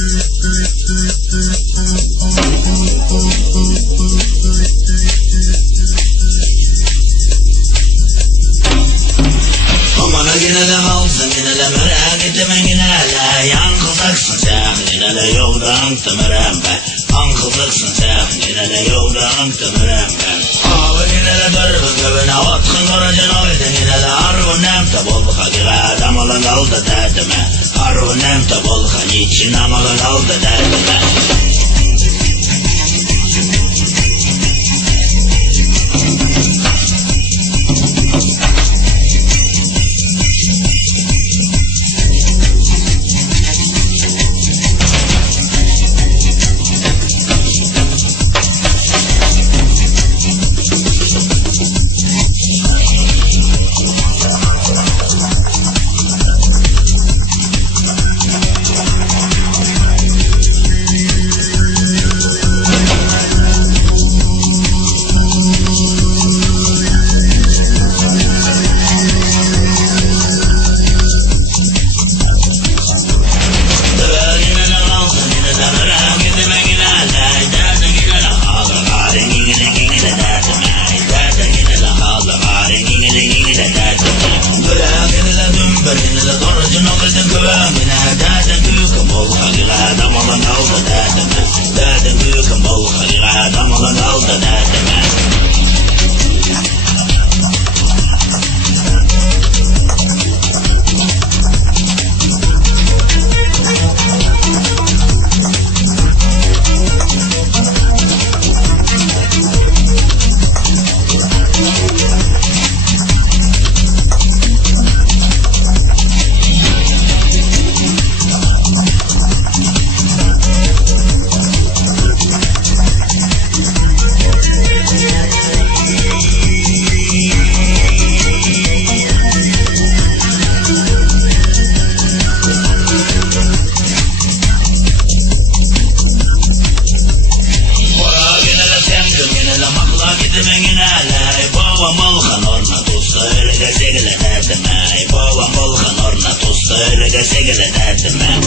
Amana yine de kalsın yine de merak etme yine de yan kızaksın sen yine de yoldan tımırım ben. An kızaksın sen yine de yoldan tımırım ben. Abi yine de dörbün göbüne otkın koracın oydun yine de arvun nemte bol hakika damalın aldı derdime. Arvun nemte bol için amalın aldı derdime. Öyle de segele derdim